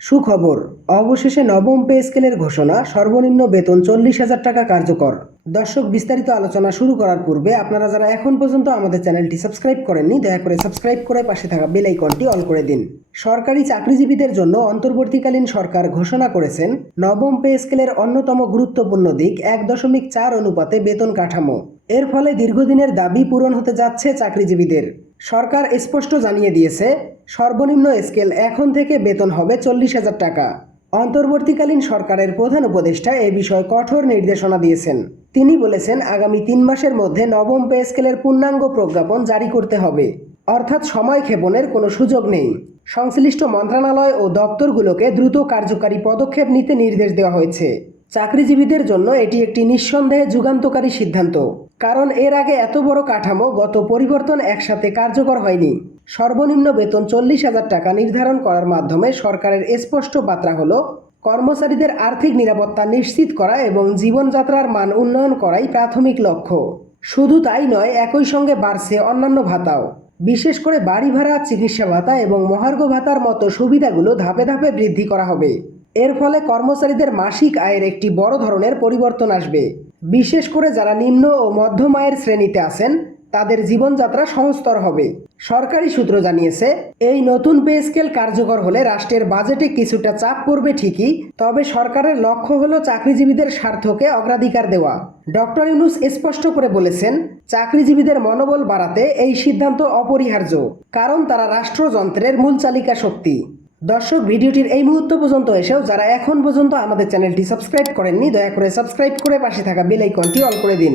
সুখবর, অবশেষে নবম পে স্কেলের ঘোষণা, সর্বনিম্ন বেতন চল্লিশ হাজার টাকা কার্যকর। দর্শক, বিস্তারিত আলোচনা শুরু করার পূর্বে আপনারা যারা এখন পর্যন্ত আমাদের চ্যানেলটি সাবস্ক্রাইব করেননি, দয়া করে সাবস্ক্রাইব করে পাশে থাকা বেল আইকনটি অল করে দিন। সরকারি চাকরিজীবীদের জন্য অন্তর্বর্তীকালীন সরকার ঘোষণা করেছেন, নবম পে স্কেলের অন্যতম গুরুত্বপূর্ণ দিক এক দশমিক চার অনুপাতে বেতন কাঠামো। এর ফলে দীর্ঘদিনের দাবি পূরণ হতে যাচ্ছে চাকরিজীবীদের। সরকার স্পষ্ট জানিয়ে দিয়েছে, সর্বনিম্ন স্কেল এখন থেকে বেতন হবে চল্লিশ হাজার টাকা। অন্তর্বর্তীকালীন সরকারের প্রধান উপদেষ্টা এ বিষয়ে কঠোর নির্দেশনা দিয়েছেন। তিনি বলেছেন, আগামী তিন মাসের মধ্যে নবম পে স্কেলের পূর্ণাঙ্গ প্রজ্ঞাপন জারি করতে হবে। অর্থাৎ সময় ক্ষেপণের কোনো সুযোগ নেই। সংশ্লিষ্ট মন্ত্রণালয় ও দপ্তরগুলোকে দ্রুত কার্যকারী পদক্ষেপ নিতে নির্দেশ দেওয়া হয়েছে। চাকরিজীবীদের জন্য এটি একটি নিঃসন্দেহে যুগান্তকারী সিদ্ধান্ত। কারণ এর আগে এত বড় কাঠামো গত পরিবর্তন একসাথে কার্যকর হয়নি। সর্বনিম্ন বেতন চল্লিশ হাজার টাকা নির্ধারণ করার মাধ্যমে সরকারের স্পষ্ট বার্তা হলো, কর্মচারীদের আর্থিক নিরাপত্তা নিশ্চিত করা এবং জীবনযাত্রার মান উন্নয়ন করাই প্রাথমিক লক্ষ্য। শুধু তাই নয়, একই সঙ্গে বাড়ছে অন্যান্য ভাতাও। বিশেষ করে বাড়ি ভাড়া, চিকিৎসা ভাতা এবং মহার্ঘ ভাতার মতো সুবিধাগুলো ধাপে ধাপে বৃদ্ধি করা হবে। এর ফলে কর্মচারীদের মাসিক আয়ের একটি বড় ধরনের পরিবর্তন আসবে। বিশেষ করে যারা নিম্ন ও মধ্যম আয়ের শ্রেণীতে আছেন, তাদের জীবনযাত্রা সহজতর হবে। সরকারি সূত্র জানিয়েছে, এই নতুন পে স্কেল কার্যকর হলে রাষ্ট্রের বাজেটে কিছুটা চাপ পড়বে ঠিকই, তবে সরকারের লক্ষ্য হলো চাকরিজীবীদের স্বার্থকে অগ্রাধিকার দেওয়া। ডক্টর ইউনুস স্পষ্ট করে বলেছেন, চাকরিজীবীদের মনোবল বাড়াতে এই সিদ্ধান্ত অপরিহার্য, কারণ তারা রাষ্ট্রযন্ত্রের মূল চালিকা শক্তি। দর্শক, ভিডিওটির এই মুহূর্ত পর্যন্ত এসেও যারা এখন পর্যন্ত আমাদের চ্যানেলটি সাবস্ক্রাইব করেননি, দয়া করে সাবস্ক্রাইব করে পাশে থাকা বেল আইকনটি অল করে দিন।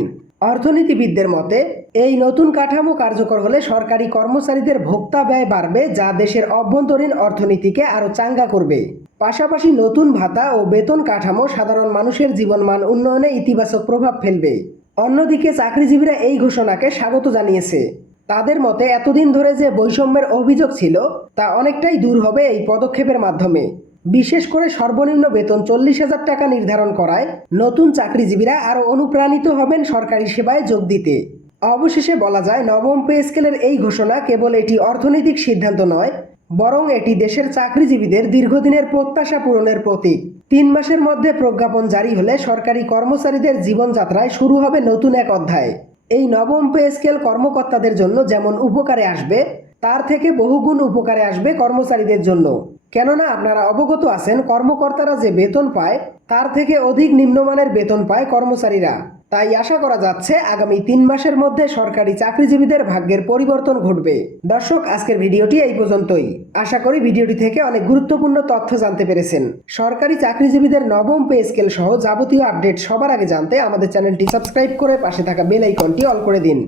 অর্থনীতিবিদদের মতে, এই নতুন কাঠামো কার্যকর হলে সরকারি কর্মচারীদের ভোক্তা ব্যয় বাড়বে, যা দেশের অভ্যন্তরীণ অর্থনীতিকে আরও চাঙ্গা করবে। পাশাপাশি নতুন ভাতা ও বেতন কাঠামো সাধারণ মানুষের জীবনমান উন্নয়নে ইতিবাচক প্রভাব ফেলবে। অন্যদিকে, চাকরিজীবীরা এই ঘোষণাকে স্বাগত জানিয়েছে। তাদের মতে এতদিন ধরে যে বৈষম্যের অভিযোগ ছিল, তা অনেকটাই দূর হবে এই পদক্ষেপের মাধ্যমে। বিশেষ করে সর্বনিম্ন বেতন চল্লিশ হাজার টাকা নির্ধারণ করায় নতুন চাকরিজীবীরা আরও অনুপ্রাণিত হবেন সরকারি সেবায় যোগ দিতে। অবশেষে বলা যায়, নবম পে স্কেলের এই ঘোষণা কেবল এটি অর্থনৈতিক সিদ্ধান্ত নয়, বরং এটি দেশের চাকরিজীবীদের দীর্ঘদিনের প্রত্যাশা পূরণের প্রতীক। তিন মাসের মধ্যে প্রজ্ঞাপন জারি হলে সরকারি কর্মচারীদের জীবনযাত্রায় শুরু হবে নতুন এক অধ্যায়। এই নবম পে স্কেল কর্মকর্তাদের জন্য যেমন উপকারে আসবে, তার থেকে বহুগুণ উপকারে আসবে কর্মচারীদের জন্য। কেননা আপনারা অবগত আছেন, কর্মকর্তারা যে বেতন পায়, তার থেকে অধিক নিম্নমানের বেতন পায় কর্মচারীরা। তাই আশা করা যাচ্ছে আগামী তিন মাসের মধ্যে সরকারি চাকরিজীবীদের ভাগ্যের পরিবর্তন ঘটবে। দর্শক, আজকের ভিডিওটি এই পর্যন্তই। আশা করি ভিডিওটি থেকে অনেক গুরুত্বপূর্ণ তথ্য জানতে পেরেছেন। সরকারি চাকরিজীবীদের নবম পে স্কেল সহ যাবতীয় আপডেট সবার আগে জানতে আমাদের চ্যানেলটি সাবস্ক্রাইব করে পাশে থাকা বেল আইকনটি অল করে দিন।